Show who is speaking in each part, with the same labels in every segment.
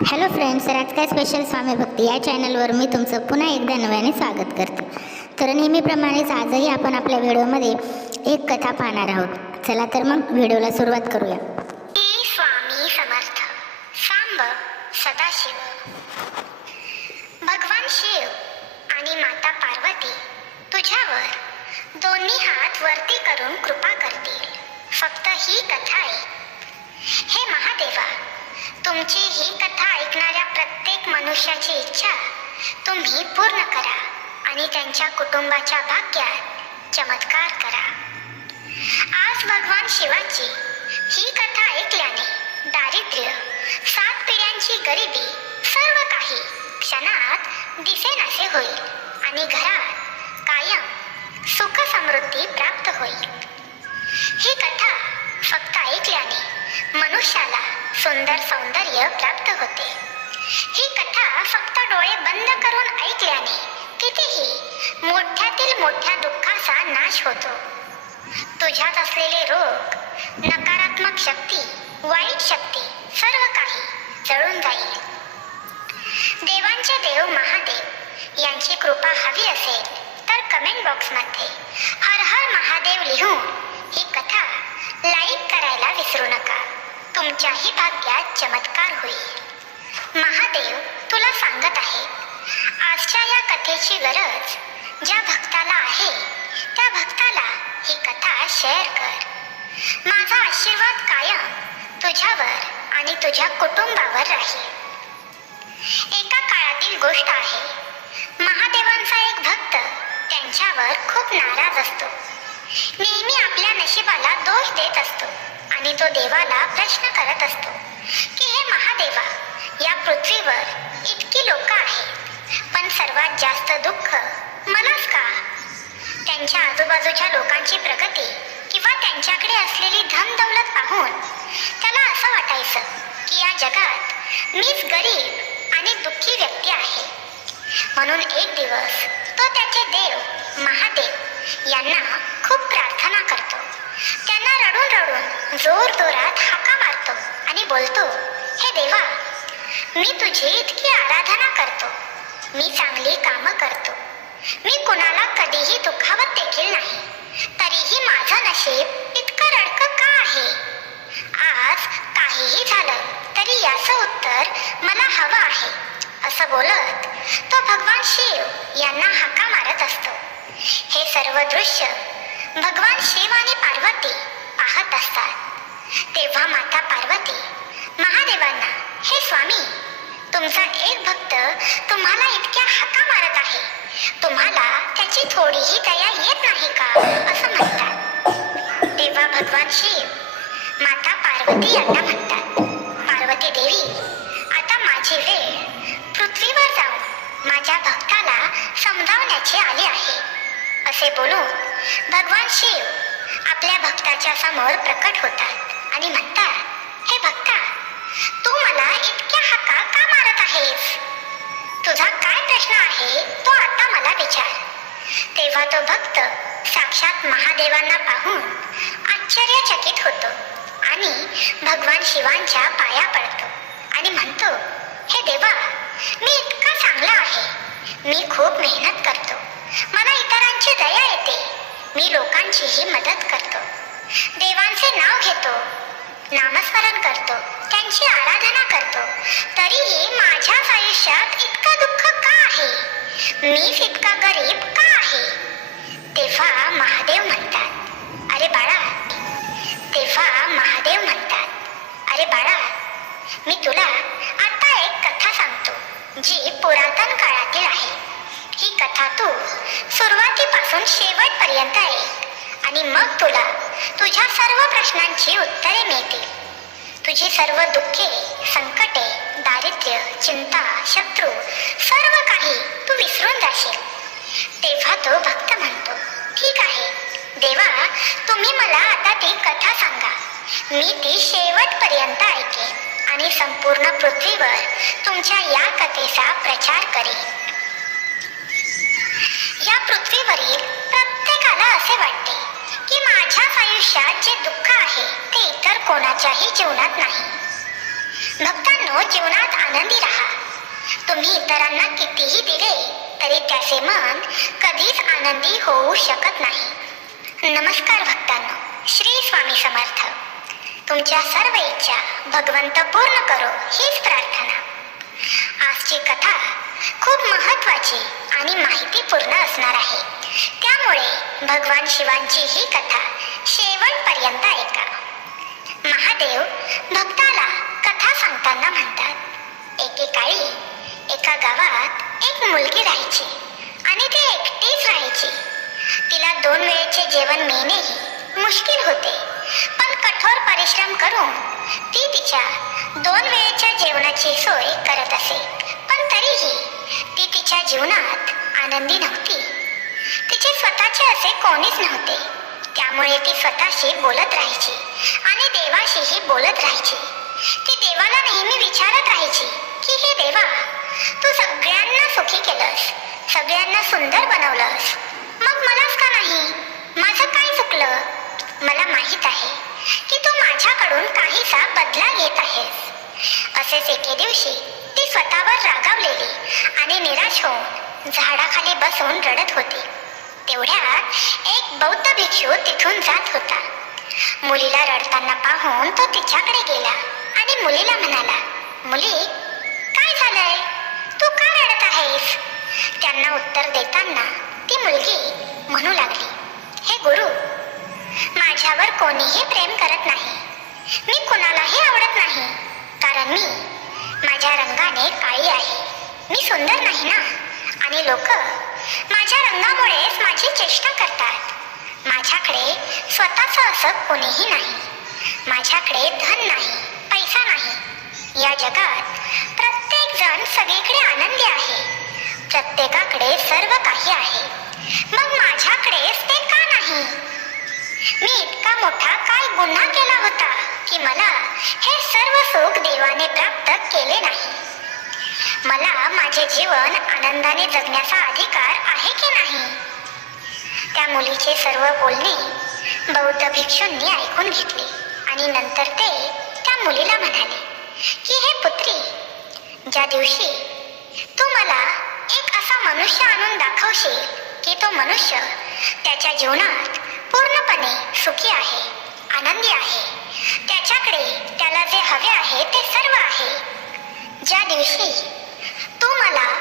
Speaker 1: Hello friends राजकाय special Swami Bhakti या चॅनलवर मी तुमचं पुन्हा एकदा नव्याने स्वागत करते. तर नेहमीप्रमाणेच आजही आपण आपल्या व्हिडिओमध्ये एक कथा पाहणार आहोत. चला तर मग व्हिडिओला सुरुवात करूया
Speaker 2: श्री स्वामी समर्थ सांब सदाशिव भगवान शिव आणि माता पार्वती तुझ्यावर दोन्ही हात वरती करून कृपा करतील फक्त ही कथा ऐक हे महादेवा तुमची ही कथा ऐकणाऱ्या प्रत्येक मनुष्याची इच्छा तुम्ही पूर्ण करा आणि त्यांच्या कुटुंबाच्या भाग्यात चमत्कार करा. आज भगवान शिवाची ही कथा ऐकल्याने दारिद्र्य सात पिढ्यांची गरिबी सर्व काही क्षणात दिसेनासे होईल आणि घरात कायम सुख समृद्धी प्राप्त होईल. ही कथा फक्त ऐकल्याने मनुष्याला सुंदर सौंदर्य प्राप्त होते. ही कथा फक्त डोळे बंद करून ऐकल्याने कितीही मोठ्यातील मोठ्या दुःखाचा नाश होतो. तुझ्यात असलेले रोग नकारात्मक शक्ती वाईट शक्ती सर्व काही जळून जाईल. देवांचे देव महादेव यांची कृपा हवी असेल तर कमेंट बॉक्समध्ये हर हर महादेव लिहून ही कथा लाईक करायला विसरू नका. तुमच्याही भाग्यात चमत्कार होईल. महादेव तुला सांगत आहे आजच्या या कथेची गरज ज्या भक्ताला आहे त्या भक्ताला ही कथा शेअर कर. माझा आशीर्वाद कायम तुझ्यावर आणि तुझ्या कुटुंबावर राहील. एका काळातील गोष्ट आहे महादेवांचा एक भक्त त्यांच्यावर खूप नाराज असतो. नेहमी आपल्या नशिबाला दोष देत असतो आणि तो देवाला प्रश्न करत असतो की हे महादेवा या पृथ्वीवर इतकी लोक आहेत. सर्वात जास्त दुःख मलाच का? त्यांच्या आजूबाजूच्या लोकांची प्रगती किंवा त्यांच्याकडे असलेली धन दौलत पाहून त्याला असं वाटायचं की या जगात मीच गरीब आणि दुःखी व्यक्ती आहे. म्हणून एक दिवस तो त्याचे देव महादेव यांना खूप प्रार्थना करतो. त्यांना रडून रडून जोर जोरात हाका मारतो आणि बोलतो हे देवा मी तुझी इतकी आराधना करतो. मी चांगली कामं करतो. मी कुणाला कधीही दुखावत देखील नाही. तरीही माझं नशीब इतकं रडकं का आहे? आज काहीही झालं तरी याचं उत्तर मला हवं आहे. असं बोलत तो भगवान शिव यांना हाका मारत असतो. हे सर्व दृश्य भगवान शिव आणि पार्वती पाहत असतात. तेव्हा माता पार्वती महादेवांना हे स्वामी तुमचा एक भक्त तुम्हाला इतक्या हाका मारत आहे. तुम्हाला त्याची थोडीही दया येत नाही का? असं म्हणतात. तेव्हा भगवान शिव माता पार्वती यांना म्हणतात पार्वती देवी आता माझी वेळ. पृथ्वीवर जाऊन माझ्या भक्ताला समजावण्याची आली आहे. असे बोलून भगवान शिव आपल्या भक्ताच्या समोर प्रकट होतात आणि म्हणतात प्रश्न आहे तो आता मला विचार. तेव्हा तो भक्त साक्षात महादेवांना पाहून आश्चर्यचकित होतो आणि भगवान शिवांच्या पाया पडतो आणि म्हणतो हे देवा मी इतका चांगला आहे. मी खूप मेहनत करतो. मला इतरांची दया येते. मी लोकांचीही मदत करतो. देवांचे नाव घेतो. नामस्मरण करतो. त्यांची आराधना करतो. तरीही माझ्याच आयुष्यात इतकं दुःख आहे. मीच इतका गरीब का आहे? तेव्हा महादेव म्हणतात अरे बाळा. तेव्हा महादेव म्हणतात अरे बाळा मी तुला आता एक कथा सांगतो जी पुरातन काळातील आहे. ही कथा तू सुरुवातीपासून शेवटपर्यंत ऐक आणि मग तुला तुझ्या सर्व प्रश्नांची उत्तरे मिळतील. तुझी सर्व दुःखे संकटे दारिद्र्य चिंता शत्रू सर्व काही तू विसरून जाशील. तेव्हा तो भक्त म्हणतो ठीक आहे. देवा तुम्ही मला आता ती कथा सांगा. मी ती शेवटपर्यंत ऐकेन आणि संपूर्ण पृथ्वीवर तुमच्या या कथेचा प्रचार करेन. या पृथ्वीवरील प्रत्येकाला असे वाटते आयुष्यात जे दुःख आहे ते इतर कोणाच्याही जीवनात नाही. भक्तांनो जीवनात आनंदी राहा. तुम्ही इतरांना कितीही दिले तरी त्याचे मन कधीच आनंदी होऊ शकत नाही. नमस्कार भक्तांनो श्री स्वामी समर्थ. तुमच्या सर्व इच्छा भगवंत पूर्ण करो हीच प्रार्थना. आजची कथा खूप महत्वाची आणि माहितीपूर्ण असणार आहे. त्यामुळे भगवान शिवांची ही कथा शेवटपर्यंत ऐका. महादेव भक्ताला कथा सांगताना म्हणतात एकेकाळी एका गावात एक मुलगी राहायची आणि ती एकटीच राहायची. तिला दोन वेळेचे जेवण मिळणेही मुश्किल होते. पण कठोर परिश्रम करून ती तिच्या दोन वेळेच्या जेवणाची सोय करत असे. पण तरीही ती तिच्या जीवनात आनंदी नव्हती. तिचे स्वतःचे असे कोणीच नव्हते. त्यामुळे ती स्वतःशी बोलत राहायची. आणि देवाशीही बोलत राहायची. ती देवाला नेहमी विचारत राहायची की हे देवा तू सगळ्यांना सुखी केलंस सगळ्यांना सुंदर बनवलंस. मग मलाच का नाही? माझं काय चुकलं? मला माहीत आहे की तू माझ्याकडून काहीसा बदला घेत आहेस. असेच एके दिवशी ती स्वतःवर रागावलेली आणि निराश होऊन झाडाखाली बसून रडत होती. तेवढ्यात एक बौद्ध भिक्षू तिथून जात होता. मुलीला रडताना पाहून तो तिच्याकडे गेला आणि मुलीला म्हणाला मुली काय झालंय? तू का रडत आहेस? त्यांना उत्तर देताना ती मुलगी म्हणू लागली हे गुरु माझ्यावर कोणीही प्रेम करत नाही. मी कुणालाही आवडत नाही. कारण मी माझ्या रंगाने काळी आहे. मी सुंदर नाही ना? आणि लोक माझ्या रंगामुळेच माझी चेष्टा करतात. माझ्याकडे स्वतःच असं कोणीही नाही. माझ्याकडे धन नाही पैसा नाही. या जगात प्रत्येक जण सगळीकडे आनंदी आहे. प्रत्येकाकडे सर्व काही आहे. मग माझ्याकडेच ते का नाही? मी इतका मोठा काय गुन्हा केला होता की मला हे सर्व सुख देवाने प्राप्त केले नाही. मला माझे जीवन आनंदाने जगण्याचा अधिकार आहे की नाही? त्या मुलीचे सर्व बोलणे बौद्ध भिक्षूंनी ऐकून घेतले आणि नंतर ते त्या मुलीला म्हणाले की हे पुत्री ज्या दिवशी तू मला एक असा मनुष्य आणून दाखवशील की तो मनुष्य त्याच्या जीवनात पूर्णपणे सुखी आहे आनंदी आहे त्याच्याकडे त्याला जे हवे आहे ते सर्व आहे. ज्या दिवशी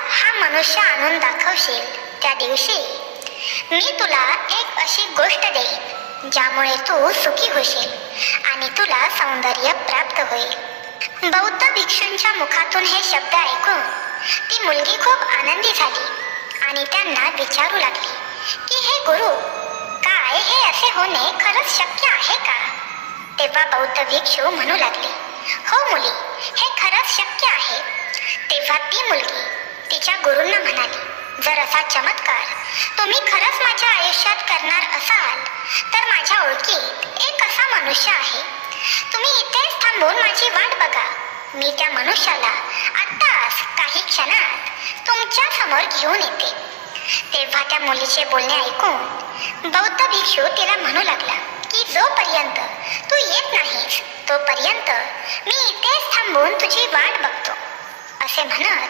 Speaker 2: हा मनुष्य आणून दाखवशील त्या दिवशी. मी तुला एक अशी गोष्ट देईन ज्यामुळे तू सुखी होशील आणि तुला सौंदर्य प्राप्त होईल. बौद्ध भिक्षूंच्या मुखातून हे शब्द ऐकून ती मुलगी खूप आनंदी झाली आणि त्यांना विचारू लागली की हे गुरु काय हे असे होणे खरंच शक्य आहे का? तेव्हा बौद्ध भिक्षू म्हणू लागले हो मुली हे खरंच शक्य आहे. तेव्हा ती मुलगी तिच्या गुरूंना म्हणाली जर असा चमत्कार तुम्ही खरंच माझ्या आयुष्यात करणार असाल तर माझ्या ओळखीत एक असा मनुष्य आहे. तुम्ही इथेच थांबून माझी वाट बघा. मी त्या मनुष्याला आत्ताच काही क्षणात तुमच्यासमोर घेऊन येते. तेव्हा त्या मुलीचे बोलणे ऐकून बौद्ध भिक्षू तिला म्हणू लागला की जोपर्यंत तू येत नाहीस तोपर्यंत मी इथेच थांबून तुझी वाट बघतो. असे म्हणत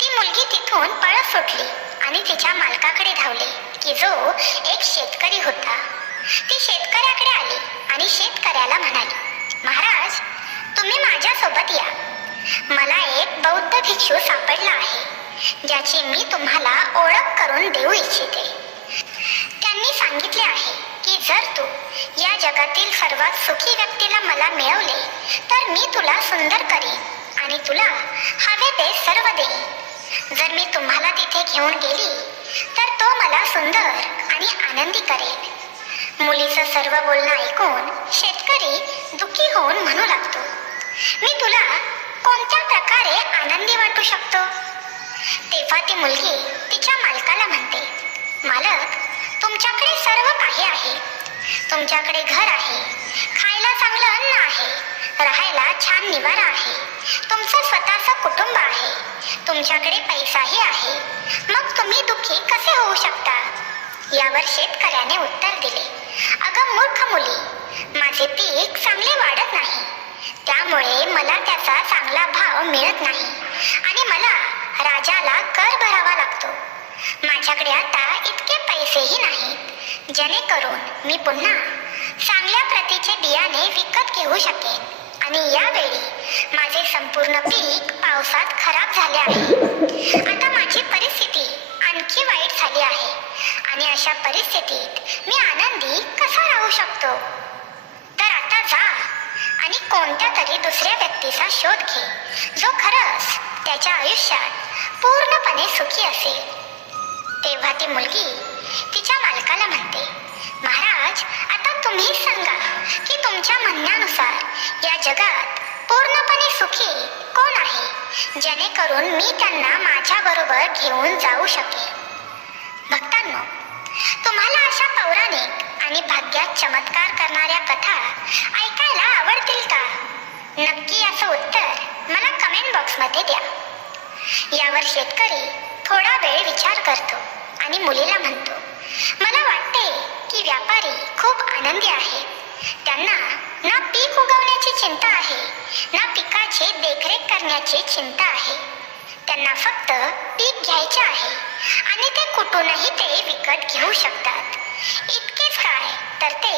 Speaker 2: ती मुलगी तिथून पळत सुटली आणि तिच्या मालकाकडे धावली की जो एक शेतकरी होता. ती शेतकऱ्याकडे आली आणि शेतकऱ्याला म्हणाली महाराज तुम्ही माझ्यासोबत या. मला एक बौद्ध भिक्षू सापडला आहे ज्याची मी तुम्हाला ओळख करून देऊ इच्छिते. त्यांनी सांगितले आहे की जर तू या जगातील सर्वात सुखी व्यक्तीला मला मिळवले तर मी तुला सुंदर करीन. आणि तुला हवे ते सर्व देईन जर मी तुम्हाला तिथे घेऊन गेली तर तो मला सुंदर आणि आनंदी करेल. मुलीचं सर्व बोलणं ऐकून शेतकरी दुःखी होऊन म्हणू लागतो मी तुला कोणत्या प्रकारे आनंदी वाटू शकतो? तेव्हा ती मुलगी तिच्या मालकाला म्हणते मालक तुमच्याकडे सर्व काही आहे. तुमच्याकडे घर आहे. खायला चांगलं अन्न आहे. राहायला छान निवारा आहे. तुमचं स्वतःचं कुटुंब आहे. तुमच्याकडे पैसाही आहे. मग तुम्ही दुःखी कसे होऊ शकता? यावर शेतकऱ्याने उत्तर दिले. अगं मूर्ख मुली माझे पीक चांगले वाढत नाही. त्यामुळे मला त्याचा चांगला भाव मिळत नाही. आणि मला राजाला कर भरावा लागतो. माझ्याकडे आता इतके पैसेही नाहीत. जेणेकरून मी पुन्हा चांगल्या प्रतीचे बियाणे विकत घेऊ शकेन. आणि यावेळी माझे संपूर्ण पीक पावसात खराब झाले आहे. आता माझी परिस्थिती आणखी वाईट झाली आहे आणि अशा परिस्थितीत मी आनंदी कसा राहू शकतो? तर आता जा आणि कोणत्या तरी दुसऱ्या व्यक्तीचा शोध घे जो खरंच त्याच्या आयुष्यात पूर्णपणे सुखी असेल. तेव्हा ती मुलगी तिच्या मालकाला म्हणते महाराज तुम्ही सांगा की तुमच्या म्हणण्यानुसार या जगात पूर्णपणे सुखी कोण आहे? जेणेकरून मी त्यांना माझ्या बरोबर घेऊन जाऊ शकेन. भक्तांनो तुम्हाला अशा पौराणिक आणि भाग्यात चमत्कार करणाऱ्या कथा ऐकायला आवडतील का? नक्की याचं उत्तर मला कमेंट बॉक्समध्ये द्या. यावर शेतकरी थोडा वेळ विचार करतो आणि मुलीला म्हणतो मला वाटते की व्यापारी खूप आनंदी आहे. त्यांना ना पीक उगवण्याची चिंता आहे ना पिकाची देखरेख करण्याची चिंता आहे. त्यांना फक्त पीक घ्यायचे आहे आणि ते कुठूनही ते विकत घेऊ शकतात. इतकेच काय तर ते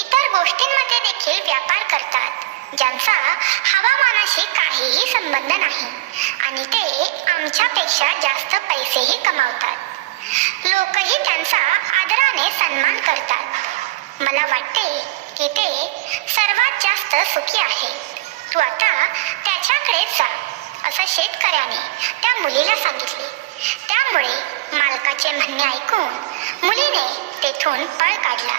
Speaker 2: इतर गोष्टींमध्ये देखील व्यापार करतात ज्यांचा हवामानाशी काहीही संबंध नाही आणि ते आमच्यापेक्षा जास्त पैसेही कमावतात. लोकही त्यांचा आदराने सन्मान करतात. मला वाटते की ते सर्वात जास्त सुखी आहे. तू आता त्याच्याकडे जा असं शेतकऱ्याने त्या मुलीला सांगितले. त्यामुळे मालकाचे म्हणणे ऐकून मुलीने तेथून पळ काढला.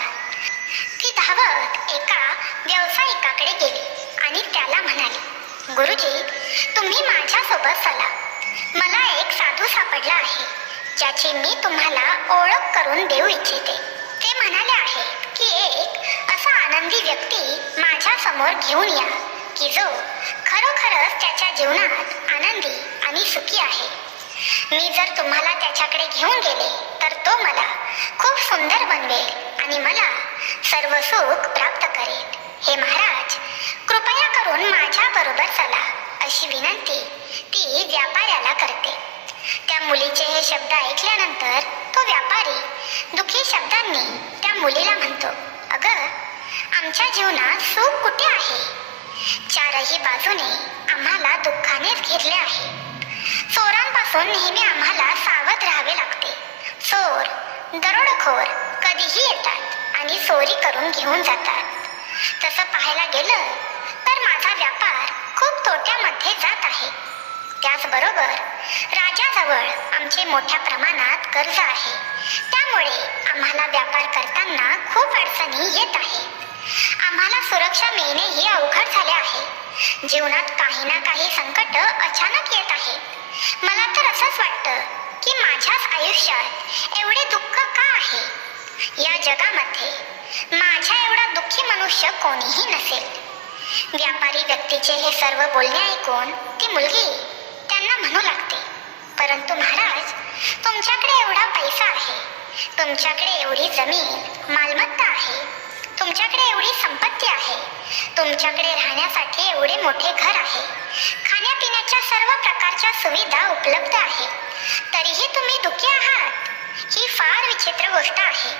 Speaker 2: ती धावत एका व्यावसायिकाकडे गेली आणि त्याला म्हणाली गुरुजी तुम्ही माझ्यासोबत चला. मला एक साधू सापडला आहे. ज्याची मी तुम्हाला ओळख करून देऊ इच्छिते. ते म्हणाले आहे की एक असा आनंदी व्यक्ती माझ्यासमोर घेऊन या की जो खरोखरच त्याच्या जीवनात आनंदी आणि सुखी आहे. मी जर तुम्हाला त्याच्याकडे घेऊन गेले तर तो मला खूप सुंदर बनवेल आणि मला सर्व सुख प्राप्त करेल. हे महाराज कृपया करून माझ्या बरोबर चला अशी विनंती ती व्यापाऱ्याला करते. मुलीचे हे शब्द ऐकल्यानंतर तो व्यापारी दुखी शब्दांनी त्या मुलीला म्हणतो अगं आमच्या जीवनात सुख कुठे आहे? चारही बाजूने आम्हाला दुःखानेच घेरले आहे. चोरांपासून नेहमी आम्हाला सावध राहावे लागते. चोर दरोडखोर कधीही येतात आणि चोरी करून घेऊन जातात. तसं पाहायला गेलं तर माझा व्यापार खूप तोट्यामध्ये जात आहे. त्याचबरोबर राजाजवळ आमचे मोठ्या प्रमाणात कर्ज आहे. त्यामुळे आम्हाला व्यापार करताना खूप अडचणी येत आहे आम्हाला सुरक्षा मिळणेही अवघड झाले आहे. जीवनात काही ना काही संकट अचानक येत आहे मला तर असंच वाटतं की माझ्याच आयुष्यात एवढे दुःख का आहे? या जगामध्ये माझ्या एवढा दुःखी मनुष्य कोणीही नसेल. व्यापारी व्यक्तीचे हे सर्व बोलणे ऐकून ती मुलगी म्हणू लागते. परंतु महाराज तुमच्याकडे एवढा पैसा आहे. तुमच्याकडे एवढी जमीन मालमत्ता आहे. तुमच्याकडे एवढी संपत्ती आहे. तुमच्याकडे राहण्यासाठी एवढे मोठे घर आहे. खाण्यापिण्याच्या सर्व प्रकारच्या सुविधा उपलब्ध आहेत तरीही तुम्ही दुखी आहात. ही फार विचित्र गोष्ट आहे.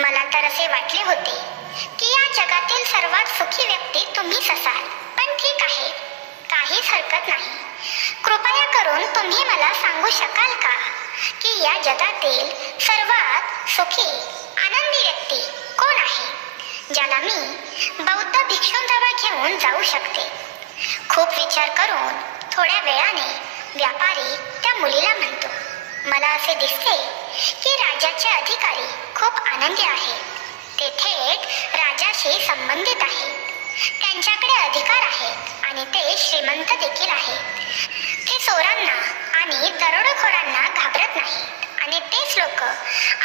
Speaker 2: मला तर असे वाटले होते की या जगातील सर्वात सुखी व्यक्ती तुम्हीच असाल. पण ठीक आहे. काहीच हरकत नाही. कृपया करून तुम्ही मला सांगू शकाल का की या जगातील सर्वात सुखी आनंदी व्यक्ती कोण आहे? ज्याला मी बौद्ध भिक्षूंजवळ घेऊन जाऊ शकते. खूप विचार करून थोड्या वेळाने व्यापारी त्या मुलीला म्हणतो मला असे दिसते की राज्याचे अधिकारी खूप आनंदी आहेत. ते थेट राजाशी संबंधित आहेत. त्यांच्याकडे अधिकार आहेत. आणि ते श्रीमंत देखील आहेत. ते चोरांना आणि दरोडेखोरांना घाबरत नाहीत. आणि तेच लोक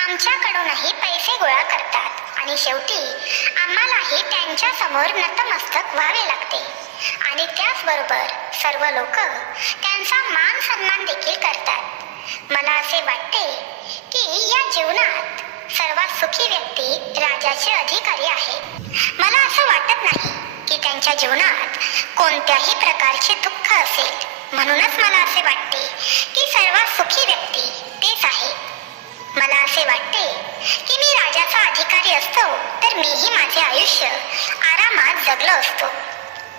Speaker 2: आमच्याकडूनही पैसे गोळा करतात. आणि शेवटी आम्हालाही त्यांच्यासमोर नतमस्तक व्हावे लागते. आणि त्याचबरोबर सर्व लोक त्यांचा मान सन्मान देखील करतात. मला असे वाटते की या जीवनात सर्वात सुखी व्यक्ती राजाचे अधिकारी आहे. मला असं वाटत नाही. की त्यांच्या जीवनात कोणत्याही प्रकारचे दुःख असेल म्हणूनच मला असे वाटते की सर्वात सुखी व्यक्ती तेच आहे. मला असे वाटते की मी राजाचा अधिकारी असतो तर मीही माझे आयुष्य आरामात जगलो असतो.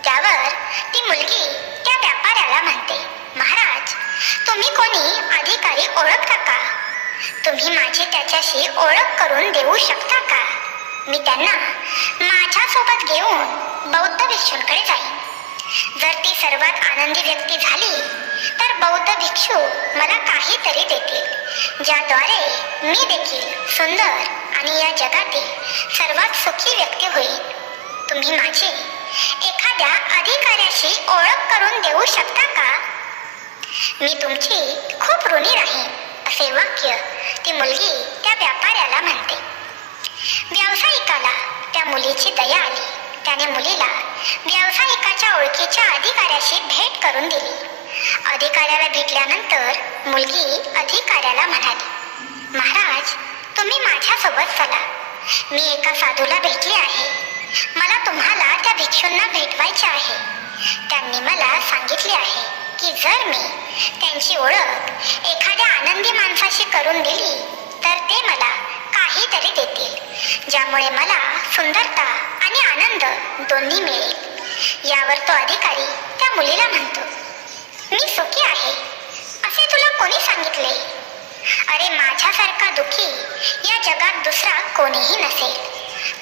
Speaker 2: त्यावर ती मुलगी त्या व्यापाऱ्याला म्हणते महाराज तुम्ही कोणी अधिकारी ओळखता का? तुम्ही माझी त्याच्याशी ओळख करून देऊ शकता का? मी त्यांना माझ्यासोबत घेऊन बौद्ध भिक्षूंकडे जाईन. जर ती सर्वात आनंदी व्यक्ती झाली तर बौद्ध भिक्षू मला काहीतरी देतील ज्याद्वारे मी देखील सुंदर आणि या जगातील सर्वात सुखी व्यक्ती होईल तुम्ही माझी एखाद्या अधिकाऱ्याशी ओळख करून देऊ शकता का? मी तुमची खूप ऋणी राहीन असे वाक्य ती मुलगी त्या व्यापाऱ्याला म्हणते. व्यावसायिकाला त्या मुलीची दया आली. त्याने मुलीला व्यावसायिकाच्या ओळखीच्या अधिकाऱ्याशी भेट करून दिली. अधिकाऱ्याला भेटल्यानंतर मुलगी अधिकाऱ्याला म्हणाली महाराज तुम्ही माझ्यासोबत चला. मी एका साधूला भेटली आहे. मला तुम्हाला त्या भिक्षूंना भेटवायचे आहे. त्यांनी मला सांगितले आहे की जर मी त्यांची ओळख एखाद्या आनंदी माणसाशी करून दिली तर ते मला काहीतरी देतील. ज्यामुळे मला सुंदरता आणि आनंद दोन्ही मिळेल. यावर तो अधिकारी त्या मुलीला म्हणतो मी सुखी आहे. असे तुला कोणी सांगितले? अरे माझ्यासारखा दुखी या जगात दुसरा कोणीही नसेल.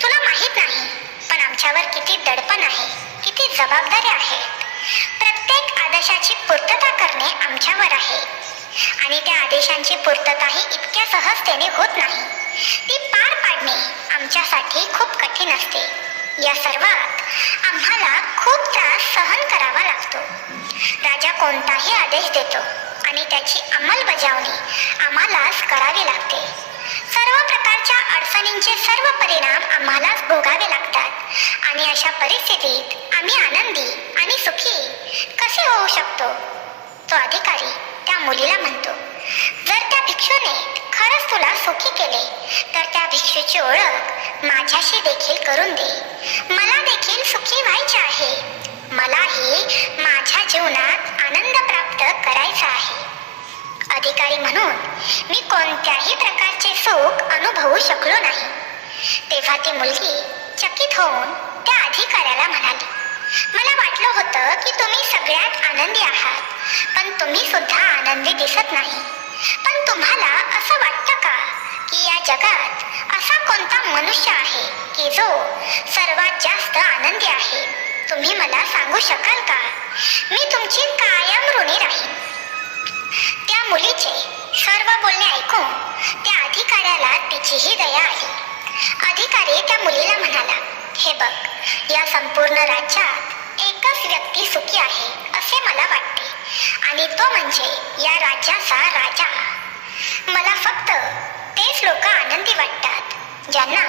Speaker 2: तुला माहीत नाही पण आमच्यावर किती दडपण आहे किती जबाबदारी आहेत. प्रत्येक आदेशाची पूर्तता करणे आमच्यावर आहे. आणि त्या आदेशांची पूर्तताही इतक्या सहजतेने होत नाही. ती पार आमच्यासाठी खूप कठीण असते. या सर्वात आम्हाला खूप त्रास सहन करावा लागतो. राजा कोणताही आदेश देतो आणि त्याची अंमलबजावणी आम्हालाच करावी लागते. सर्व प्रकारच्या अडचणींचे सर्व परिणाम आम्हालाच भोगावे लागतात आणि अशा परिस्थितीत आम्ही आनंदी आणि सुखी कसे होऊ शकतो? तो अधिकारी त्या मुलीला म्हणतो जर त्या भिक्षूने खरंच तुला सुखी केले तर त्या भिक्षूची ओळख माझ्याशी देखील करून दे. मला देखील सुखी व्हायचे आहे. मलाही माझ्या जीवनात आनंद प्राप्त करायचा आहे. अधिकारी म्हणून मी कोणत्याही प्रकारचे सुख अनुभवू शकलो नाही. तेव्हा ती मुलगी चकित होऊन त्या अधिकाऱ्याला म्हणाली मला वाटलं होतं की तुम्ही सगळ्यात आनंदी आहात पण तुम्ही सुद्धा आनंदी दिसत नाही. पण तुम्हाला असं वाटतं का की या जगात असा कोणता मनुष्य आहे की जो सर्वात जास्त आनंदी आहे? तुम्ही मला सांगू शकाल का? मी तुमची कायम ऋणी राहीन. त्या मुलीचे सर्व बोलणे ऐकून त्या अधिकाऱ्याला तिचीही दया आली. अधिकारी त्या मुलीला म्हणाला हे बघ या संपूर्ण राज्यात एकच व्यक्ती सुखी आहे असे मला वाटते. आणि तो म्हणजे या राज्याचा राजा. मला फक्त लोक आनंदी वाटतात ज्यांना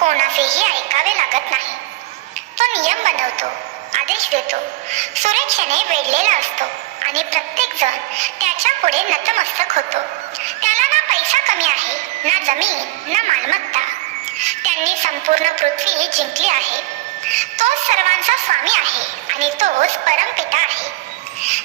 Speaker 2: कोणाचेही ऐकावे लागत नाही. तो नियम बनवतो आदेश देतो. सुरक्षेने वेढलेला असतो आणि प्रत्येक जण त्याच्या पुढे नतमस्तक होतो. त्याला ना पैसा कमी आहे ना जमीन ना मालमत्ता. त्यांनी संपूर्ण पृथ्वी जिंकली आहे. तोच सर्वांचा स्वामी आहे आणि तोच परमपिता आहे.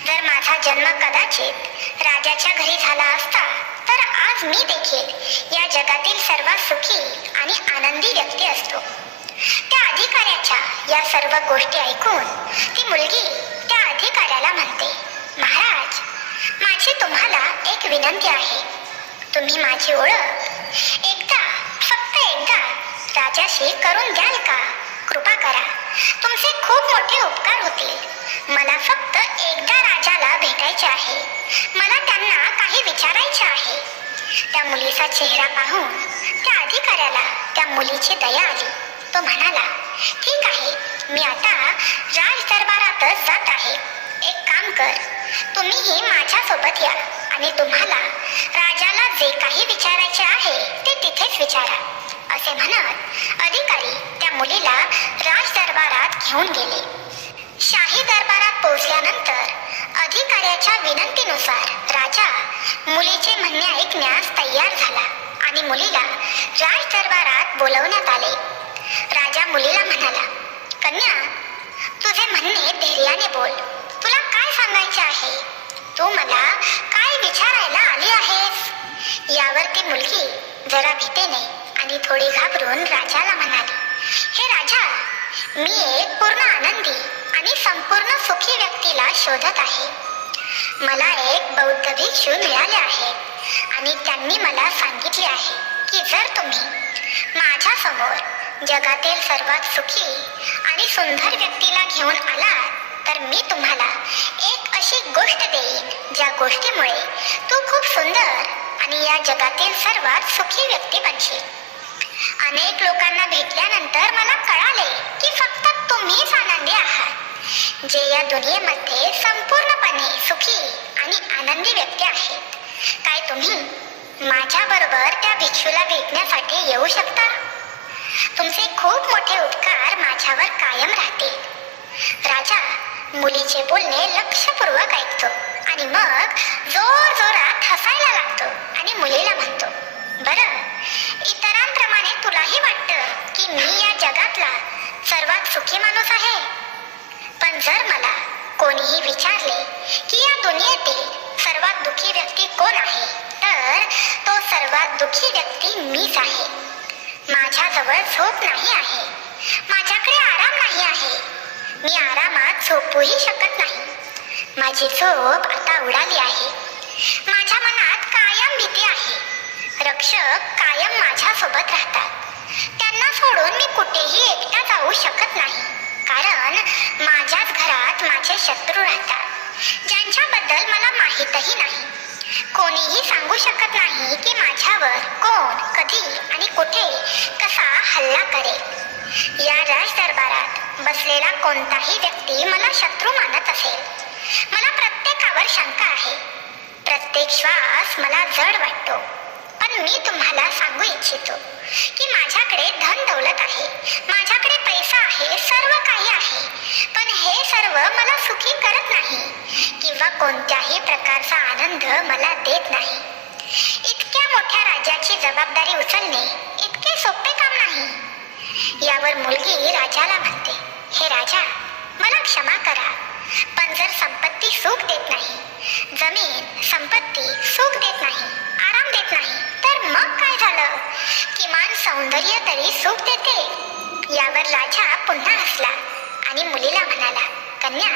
Speaker 2: जर माझा जन्म कदाचित राजाच्या घरी झाला असता तर म्हणूनच मी देखील या जगातील सर्वात सुखी आणि आनंदी व्यक्ती असतो. त्या अधिकाऱ्याच्या या सर्व गोष्टी ऐकून ती मुलगी त्या अधिकाऱ्याला म्हणते महाराज माझी तुम्हाला एक विनंती आहे. तुम्ही माझी ओळख एकदा फक्त एकदा राजाशी करून द्याल का? कृपा करा. तुमचे खूप मोठे उपकार होतील. मला फक्त एकदा राजाला भेटायचे आहे. मला त्यांना काही विचारायचे आहे. त्या मुलीचा चेहरा पाहून त्या अधिकाऱ्याला त्या मुलीची दया आली. तो म्हणाला ठीक आहे मी आता राज दरबारातच जात आहे. एक काम कर तुम्हीही माझ्यासोबत या आणि तुम्हाला राजाला जे काही विचारायचे आहे ते तिथेच विचारा. असे म्हणत अधिकारी त्या मुलीला राज दरबारात घेऊन गेले. शाही दरबारात पोहोचल्यानंतर अधिकाऱ्याच्या विनंतीनुसार राजा मुलीचे म्हणणे ऐकण्यास तयार झाला आणि मुलीला राज दरबारात बोलवण्यात आले. राजा मुलीला म्हणाला कन्या तुझे म्हणणे धैर्याने बोल. तुला काय सांगायचे आहे? तू मला काय विचारायला आली आहेस? यावर ती मुलगी जरा भीतेने आणि थोडी घाबरून राजाला म्हणाली हे राजा मी एक पूर्ण आनंदी आणि संपूर्ण सुखी व्यक्तीला शोधत आहे. मला एक बौद्ध भिक्षू मिळाले आहे. आणि त्यांनी मला सांगितले आहे की जर तुम्ही माझ्यासमोर जगातील सर्वात सुखी आणि सुंदर व्यक्तीला घेऊन आलात तर मी तुम्हाला एक अशी गोष्ट देईन ज्या गोष्टीमुळे तू खूप सुंदर आणि या जगातील सर्वात सुखी व्यक्ती बनशील. अनेक लोकांना भेटल्यानंतर मला कळाले की फक्त तुम्हीच आनंदी आहात जे या दुनियेमध्ये संपूर्णपणे सुखी आनंदी व्यक्ती आहेत काय तुम्ही माझ्या बरोबर त्या भिक्षूला भेटण्यासाठी येऊ शकता? तुमचे खूप मोठे उपकार माझ्यावर कायम राहतील. राजा मुलीचे बोलणे लक्षपूर्वक ऐकतो आणि मग जोर जोरात हसायला लागतो आणि मुलीला म्हणतो बरं इतरांप्रमाणे तुलाही वाटतं की मी या जगातला सर्वात सुखी माणूस आहे? पण जर मला कोणीही विचारले की या दुनियेतील दुखी व्यक्ती कोण आहे? तर तो सर्वात दुखी व्यक्ती मीच आहे. माझ्याजवळ झोप नाही आहे. माझ्याकडे आराम नाही आहे. मी आरामात झोपूही शकत नाही. माझी झोप आता उडाली आहे. माझ्या मनात कायम भीती आहे. रक्षक कायम माझ्यासोबत राहतात. त्यांना सोडून मी कुठेही एकटा जाऊ शकत नाही. कारण माझ्याच घरात माझे शत्रू राहतात. ज्यांच्याबद्दल मला माहीतही नाही. कोणीही सांगू शकत नाही की माझ्यावर कोण कधी आणि कुठे कसा हल्ला करेल. या राज दरबारात बसलेला कोणताही व्यक्ती मला शत्रू मानत असेल. मला प्रत्येकावर शंका आहे. प्रत्येक श्वास मला जड वाटतो. मी तुम्हाला सांगू इच्छितो की माझ्याकडे धन दौलत आहे. माझ्याकडे पैसा आहे सर्व काही आहे. पण हे सर्व मला सुखी करत नाही किंवा कोणत्याही प्रकारचा आनंद मला देत नाही. इतक्या मोठ्या राजाची जबाबदारी उचलणे इतके सोपे काम नाही. यावर मुलगी राजाला म्हणते हे राजा मला क्षमा करा. पण जर संपत्ती सुख देत नाही जमीन संपत्ती सुख देत नाही आराम देत नाही. तर मग काय झालं? किमान सौंदर्य तरी सुख देते. यावर राजा पुन्हा हसला आणि मुलीला म्हणाला कन्या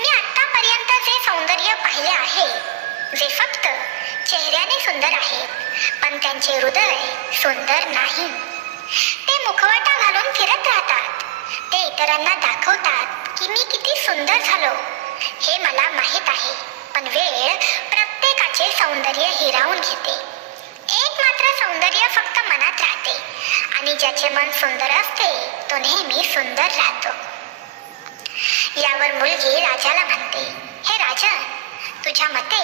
Speaker 2: मी आतापर्यंत जे सौंदर्य पाहिले आहे जे फक्त चेहऱ्याने सुंदर आहे पण त्यांचे हृदय सुंदर नाही. ते मुखवटा घालून फिरत राहतात. ते इतरांना दाखवतात की मी किती सुंदर झालो. हे मला माहीत आहे. पण वेळ प्रत्येकाचे सौंदर्य हिरावून घेते. एक मात्र सौंदर्य फक्त मनात राहते. आणि ज्याचे मन सुंदर असते तो नेहमी सुंदर राहतो. यावर मुलगी राजाला म्हणते हे राजा तुझ्या मते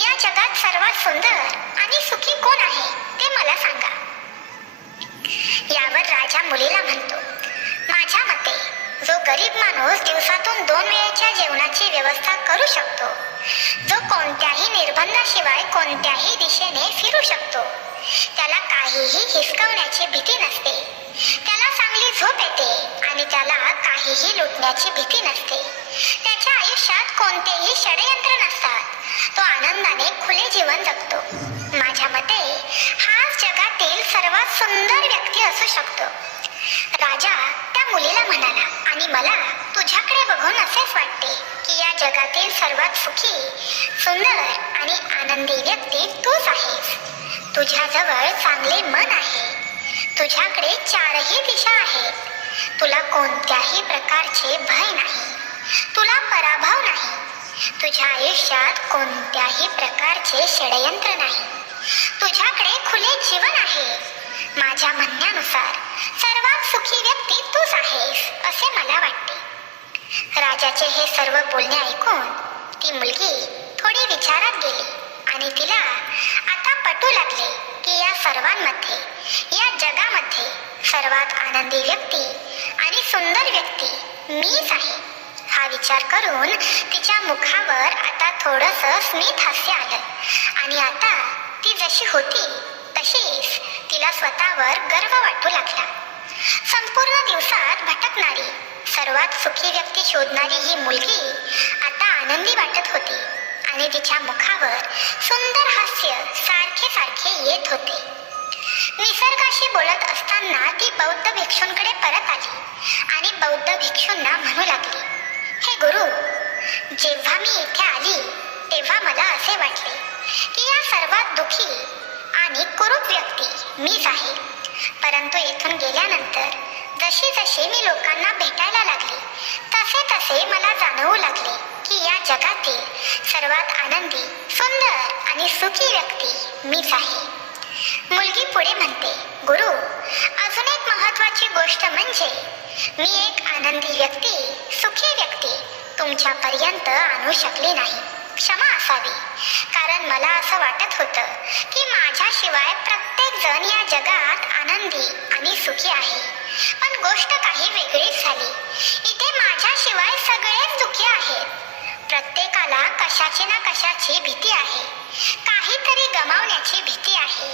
Speaker 2: या जगात सर्वात सुंदर आणि सुखी कोण आहे ते मला सांगा. यावर राजा मुलीला म्हणतो गरीब माणूस दिवसातून दोन वेळेच्या जेवणाची व्यवस्था करू शकतो. जो कोणत्याही निर्बंधाशिवाय कोणत्याही दिशेने फिरू शकतो. त्याला काहीही हिसकवण्याची भीती नसते. त्याला चांगली झोप येते आणि त्याला काहीही लुटण्याची भीती नसते. त्याच्या आयुष्यात कोणतेही षडयंत्र नसतात. तो आनंदाने खुले जीवन जगतो. माझ्या मते हाच जगातील सर्वात सुंदर व्यक्ती असू शकतो. राजा त्या मुलीला मला तुझ्याकडे बघून असेच वाटते की या जगातील सर्वात सुखी सुंदर आणि आनंदी व्यक्ती तूच आहेस. तुझ्याजवळ चांगले मन आहे. तुझ्याकडे चारही दिशा आहेत. तुला कोणत्याही प्रकारचे भय नाही. तुला पराभव नाही. तुझ्या आयुष्यात कोणत्याही प्रकारचे षडयंत्र नाही. तुझ्याकडे खुले जीवन आहे. माझ्या म्हणण्यानुसार सर्वात सुखी असे मला वाटते. राजाचे हे सर्व बोलणे ऐकून ती मुलगी थोडी विचारात गेली आणि तिला आता पटू लागले की या सर्वांमध्ये या जगामध्ये सर्वात आनंदी व्यक्ती आणि सुंदर व्यक्ती मीच आहे. हा विचार करून तिच्या मुखावर आता थोडस स्मित हास्य आलं आणि आता ती जशी होती तशीच तिला स्वतःवर गर्व वाटू लागला. संपूर्ण दिवसात भटकणारी सर्वात सुखी व्यक्ती शोधणारी ही मुलगी आता आनंदी वाटत होती आणि तिच्या मुखावर सुंदर हास्य सारखे सारखे येत होते. निसर्गाशी बोलत असताना ती बौद्ध भिक्षूंकडे परत आली आणि बौद्ध भिक्षूंना म्हणू लागली हे गुरु जेव्हा मी इथे आली तेव्हा मला असे वाटले की या सर्वात दुखी आणि कुरूप व्यक्ती मीच आहे. परंतु इथून गेल्यानंतर जशी जशी मी लोकांना भेटायला लागली तसे तसे मला जाणवू लागले की या जगातील सर्वात आनंदी सुंदर आणि सुखी व्यक्ती मीच आहे. मुलगी पुढे म्हणते गुरु अजून एक महत्वाची गोष्ट म्हणजे मी एक आनंदी व्यक्ती सुखी व्यक्ती तुमच्यापर्यंत आणू शकले नाही. क्षमा असावी. कारण मला असं वाटत होतं की माझ्याशिवाय प्रत्येक सण या जगात आनंदी आणि सुखी आहे. पण गोष्ट काही वेगळीच झाली. इथे माझ्याशिवाय सगळेच दुखी आहेत. प्रत्येकाला कशाची ना कशाची भीती आहे. काहीतरी गमावण्याची भीती आहे.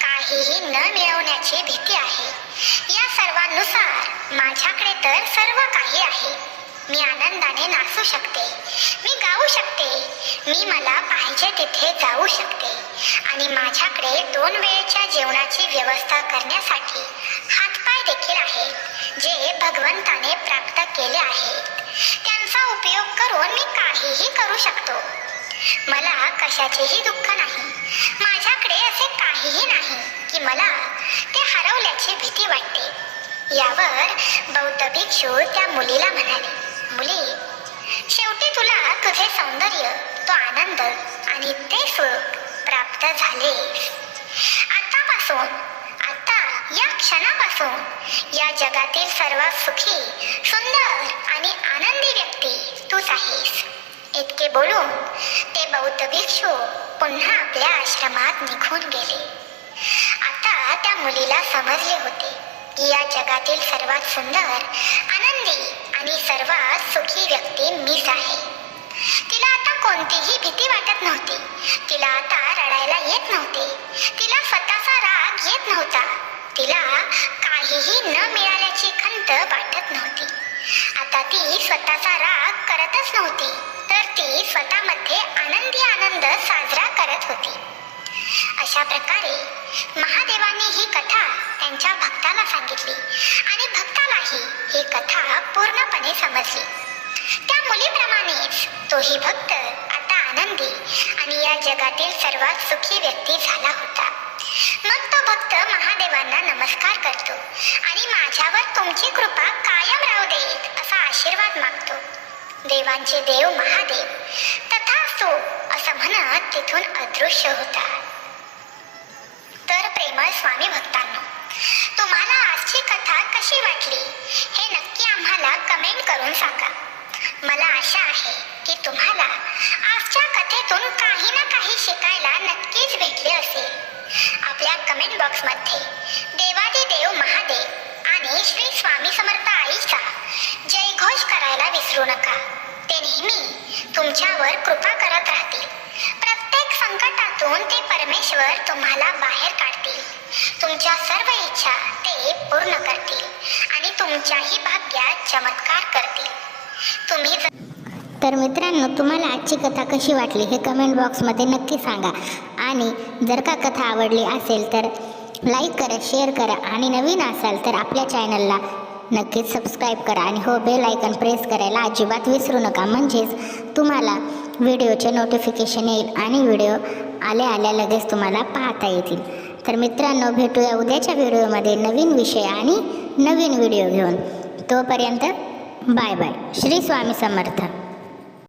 Speaker 2: काहीही न मिळवण्याची भीती आहे. या सर्वांनुसार माझ्याकडे तर सर्व काही आहे. मी आनंदाने नाचू शकते. मी गाऊ शकते. मी मला पाहिजे तिथे जाऊ शकते. आणि माझ्याकडे दोन वेळेच्या जेवणाची व्यवस्था करण्यासाठी हातपाय देखील आहेत जे भगवंताने प्राप्त केले आहेत. त्यांचा उपयोग करून मी काहीही करू शकतो. मला कशाचेही दुःख नाही. माझ्याकडे असे काहीही नाही की मला ते हरवल्याची भीती वाटते. यावर बौद्ध भिक्षू त्या मुलीला म्हणाले मुली शेवटी तुला तुझे सौंदर्य तो आनंद आणि ते सुख प्राप्त झाले. आतापासून आता या क्षणापासून या जगातील सर्वात सुखी सुंदर आणि आनंदी व्यक्ती तूच आहेस. इतके बोलून ते बौद्ध भिक्षू पुन्हा आपल्या आश्रमात निघून गेले. आता त्या मुलीला समजले होते की या जगातील सर्वात सुंदर आणि सर्वात सुखी व्यक्ती मीच आहे. तिला आता कोणतीही भीती वाटत नव्हती. तिला आता रडायला येत नव्हते. तिला स्वतःचा राग येत नव्हता. तिला काहीही न मिळाल्याची खंत वाटत नव्हती. आता ती स्वतःचा राग करतच नव्हती तर ती स्वतःमध्ये आनंदी आनंद साजरा करत होती. अशा प्रकारे महादेवाने ही कथा त्यांच्या भक्ताला सांगितली आणि ही कथा पूर्णपणे समजली. त्या मुलीप्रमाणेच तोही भक्त आता आनंदी आणि या जगातील सर्वात सुखी व्यक्ती झाला होता. मग तो भक्त महादेवांना नमस्कार करतो आणि माझ्यावर तुमची कृपा कायम राहू देत असा आशीर्वाद मागतो. देवांचे देव महादेव तथा तथास्तु असं म्हणत तिथून अदृश्य होता तर प्रेमळ स्वामी भक्तांना कशी वाटली हे नक्की आम्हाला कमेंट करून सांगा. मला आशा आहे की तुम्हाला आजच्या कथेतून काही ना काही शिकायला नक्कीच भेटले असेल. आपल्या कमेंट बॉक्समध्ये देवादी देव महादेव आणि श्री स्वामी समर्थ आईचा जयघोष करायला विसरू नका. ते नेहमी तुमच्यावर कृपा करत राहतील. प्रत्येक संकटातून ते परमेश्वर तुम्हाला बाहेर काढतील. तुमच्या सर्व इच्छा पूर्ण करतील आणि तुमच्याही भाग्यात चमत्कार करतील. तुम्ही
Speaker 1: तर मित्रांनो तुम्हाला आजची कथा कशी वाटली हे कमेंट बॉक्समध्ये नक्की सांगा. आणि जर का कथा आवडली असेल तर लाईक करा शेअर करा आणि नवीन असाल तर आपल्या चॅनलला नक्कीच सबस्क्राईब करा आणि हो बेल आयकन प्रेस करायला अजिबात विसरू नका. म्हणजेच तुम्हाला व्हिडिओचे नोटिफिकेशन येईल आणि व्हिडिओ आल्या आल्या लगेच तुम्हाला पाहता येतील. तर मित्रांनो भेटूया उद्याच्या व्हिडिओमध्ये नवीन विषय आणि नवीन व्हिडिओ घेऊन. तोपर्यंत बाय बाय. श्री स्वामी समर्थ.